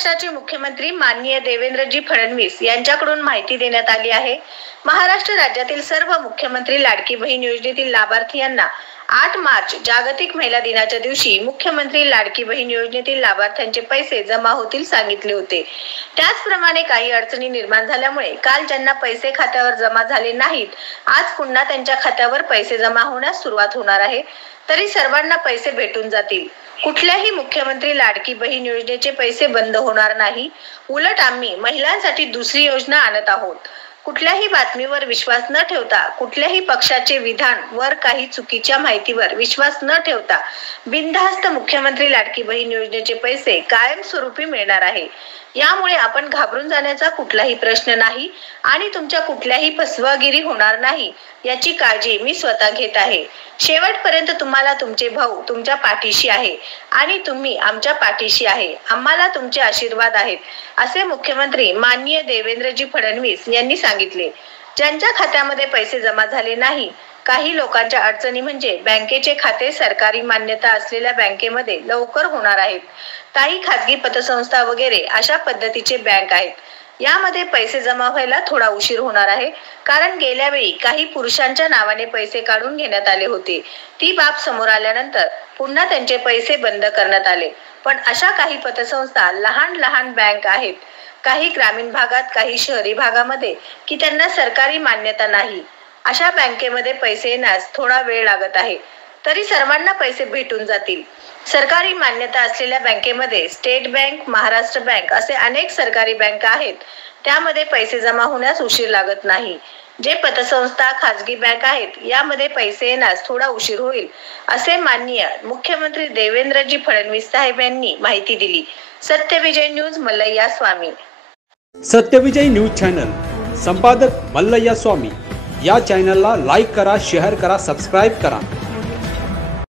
महाराष्ट्राचे मुख्यमंत्री माननीय देवेंद्रजी फडणवीस यांच्याकडून माहिती देण्यात आली आहे। महाराष्ट्र राज्यातील सर्व मुख्यमंत्री लाडकी बहीण योजनेतील लाभार्थींना 8 मार्च जागतिक महिला दिनाच्या दिवशी मुख्यमंत्री लाडकी बहीण योजनेतील लाभार्थ्यांचे पैसे जमा होतील सांगितले होते। त्याचप्रमाणे काही अडचणी निर्माण झाल्यामुळे काल ज्यांना पैसे खात्यावर जमा झाले नाहीत, आज पुन्हा त्यांच्या खात्यावर पैसे जमा होण्यास सुरुवात होणार आहे। तरी सर्वांना पैसे भेटून जातील। कुठल्याही मुख्यमंत्री लाडकी बहीण योजनेचे पैसे बंद होणार नाही। उलट आम्ही महिलांसाठी दुसरी योजना आणत आहोत। कुठल्याही बातमीवर विश्वास न ठेवता, कुठल्याही पक्षाचे विधान वर काही चुकीच्या माहितीवर विश्वास न ठेवता बिनधास्त मुख्यमंत्री लाडकी बहीण योजनेचे पैसे कायमस्वरूपी मिळणार आहे। यामुळे आपण घाबरून जाण्याचा कुठलाही प्रश्न नाही आणि तुमच्या कुठल्याही फसवेगिरी होणार नाही याची काळजी मी स्वतः घेत आहे। शेवटपर्यंत तुम्हाला तुमचे भाऊ तुमच्या पाठीशी आहे आणि तुम्ही आमच्या पाठीशी आहे। आम्हाला तुमचे आशीर्वाद आहेत, असे मुख्यमंत्री माननीय देवेंद्रजी फडणवीस यांनी सांगितले। ज्यांच्या खात्यामध्ये पैसे जमा झाले नाही, काही लोकांच्या अडचणी म्हणजे बँकेचे खाते सरकारी मान्यता असलेल्या बँकेमध्ये लवकर होणार आहेत। काही खाजगी पतसंस्था वगैरे अशा पद्धतीचे बँक आहेत। यामध्ये पैसे जमा व्हायला थोडा उशीर होणार आहे, कारण गेल्या वेळी काही पुरुषांच्या नावाने पैसे काढून घेण्यात आले होते। ती बाब समोर आल्यानंतर पुन्हा त्यांचे पैसे बंद करण्यात आले। पण अशा काही पतसंस्था लहान बँक आहेत, काही ग्रामीण भागात, काही शहरी भागामध्ये की त्यांना सरकारी मान्यता नाही। अशा बँकेमध्ये पैसे येण्यास थोडा वेळ लागत आहे, तरी सर्वांना पैसे भेटून जातील। सरकारी मान्यता असलेल्या बँकेमध्ये स्टेट बँक, महाराष्ट्र बँक असे अनेक सरकारी बँका आहेत। त्यामध्ये पैसे जमा होण्यास उशीर लागत नाही। जे पतसंस्था, खाजगी बँक आहेत, यामध्ये पैसे येण्यास थोडा उशीर होईल, असे माननीय मुख्यमंत्री देवेंद्रजी फडणवीस साहेब यांनी माहिती दिली। सत्यविजय न्यूज, मल्लय्या स्वामी। सत्यविजय न्यूज चॅनल संपादक मल्लय्या स्वामी। या चॅनलला लाईक करा, शेअर करा, सबस्क्राइब करा।